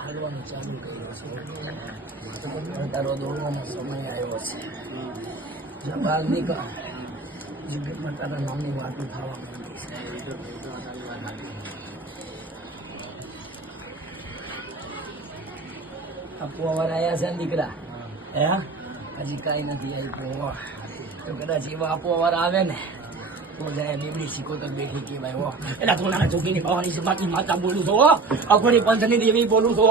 હાલવાનું ચાલુ કર્યું છે. તારો દોડવાનો સમય આવ્યો છે. જો બહાર નીકળ, જગતમાં તારા નામની વાતો થવા માંડી છે. આપવાવાળા આવ્યા છે ને દીકરા, હે હજી કાંઈ નથી આપ્યું. તો કદાચ એવા આપવાવાળા આવે ને તો જાય બેબડી શીખોતર બેઠી કહેવાય. હો એટલે તું નાના છોકરીની ભાવાની છે, બાકી માતા બોલું છો. અઘોરી પંથની દેવી બોલું છો.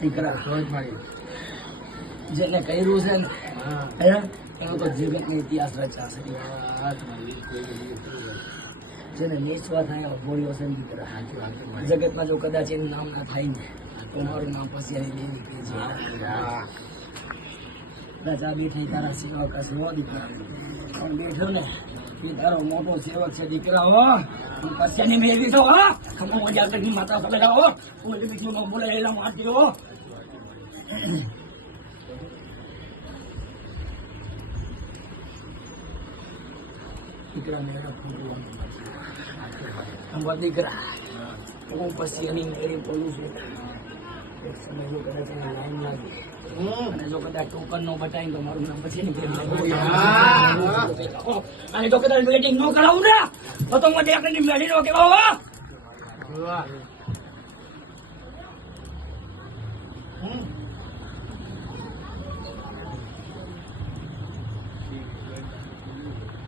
દીકરા જેને કર્યું છે ને એનો તો જગતનો ઇતિહાસ રચાશે. જેને વેચવા થાય બોલ્યો છે દીકરા, જગતમાં જો કદાચ એનું નામ ના થાય ને તો મારું નામ પછી દેવી કહે છે. કદાચ આ બેઠી તારા સેવક હશે. હો દીકરા, હું બેઠો ને એ તારો મોટો સેવક છે દીકરા. હો પછી એની મેળવી તો હા ખમો મજા કરી માતા સભે હો બીજું બોલે એલા મારતી. હો દીકરા મેળા ફૂટવાનું દીકરા, હું પછી એની મેળી બોલું છું. એક સમય જો કદાચ એની લાઈન લાગે અને જો કદાચ ટોકન નો બતાવી તો મારું નામ પછી અને જો કદાચ વેટિંગ ન કરાવું ને તો હું મેળી નો કેવા